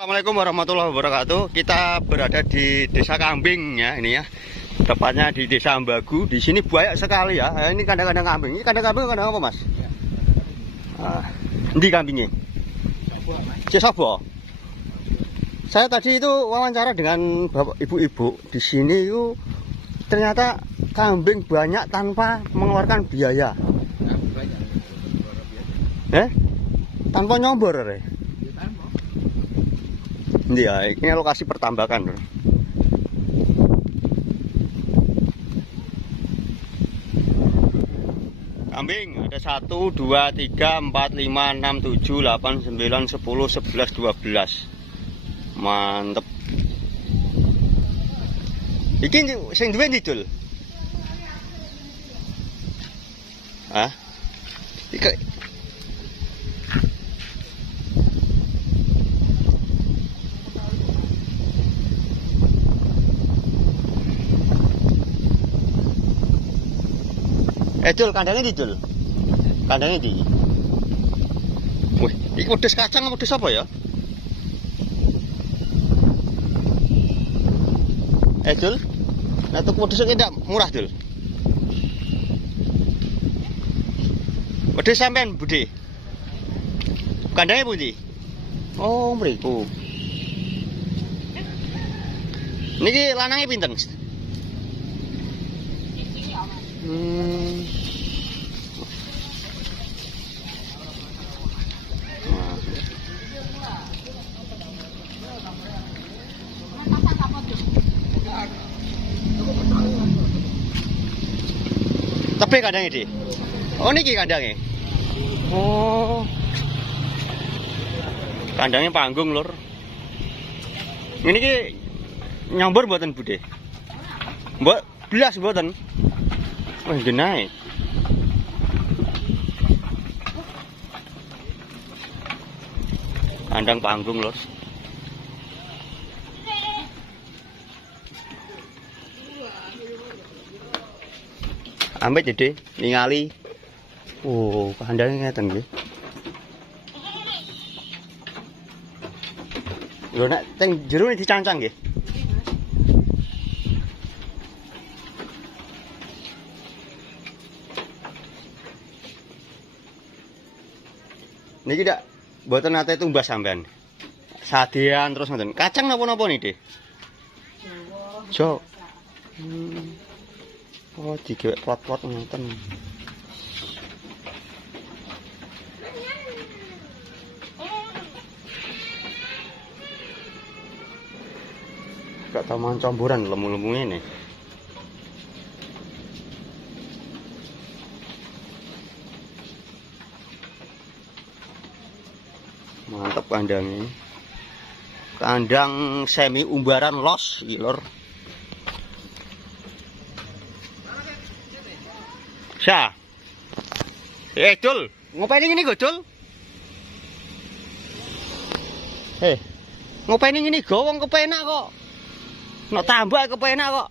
Assalamualaikum warahmatullahi wabarakatuh. Kita berada di Desa Kambing ya, ini ya. Tepatnya di Desa Ambagu. Di sini banyak sekali ya. Ini kandang-kandang kambing. Ini kandang-kambing kandang apa, Mas? Di kambingnya. Cisobo. Saya tadi itu wawancara dengan bapak ibu-ibu di sini itu ternyata kambing banyak tanpa mengeluarkan biaya. Tanpa nyombor ya. Iya, ini lokasi pertambakan. Kambing ada 1, 2, 3, 4, 5, 6, 7, 8, 9, 10, 11, 12. Mantep. Iki sing duwe ndi, Dul? Hah? Iki Dul, kandangnya di Dul. Kandangnya di. Wih, ini pedes kacang apa pedes apa ya? Dul. Nah, tuh pedesnya tidak murah, Dul. Pedes sampean, Budi. Kandangnya Budi. Oh, mriku. Niki lanangnya pinten? Tapi kandangnya di. Oh, niki kandangnya. Oh. Kandangnya panggung, Lur. Ini ki nyombor mboten, Bude? Mbok belas mboten. Wah, genai. Kandang panggung, Lur. Ambek jadi ningali. Oh, kandangnya ngeten nggih. Lho nek teng jero dicancang nggih. Niki dak mboten nate tumbas sampean. Sadean terus ngoten. Kacang napa-napa niki, Dik? Jo. Oh, digawe pot-pot ngoten. Gak tau mangan campuran lemu-lemu ini. Mantap kandangnya. Kandang semi umbaran los, Lur. Sa. Dul, ngapain ini go, Dul? Ngapain ini go wong kepenak kok. Nek tambah kepenak kok.